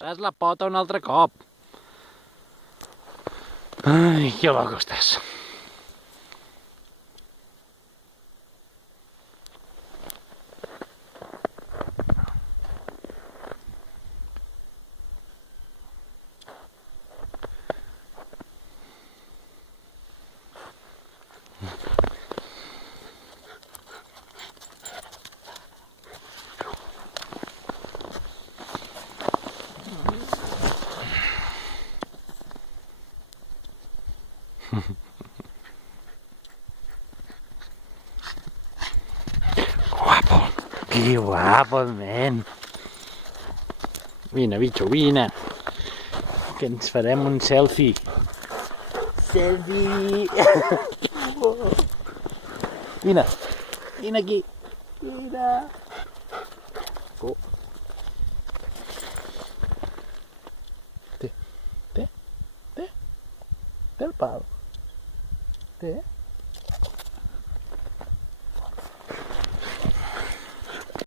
Res la pota un altre cop. Ai, que loco estàs. Guapo, que guapo, nen. Vine, bitxo, vine. Que ens farem un selfie. Selfie! Vine, vine aquí. Vine. Oh. Té el pal. Té.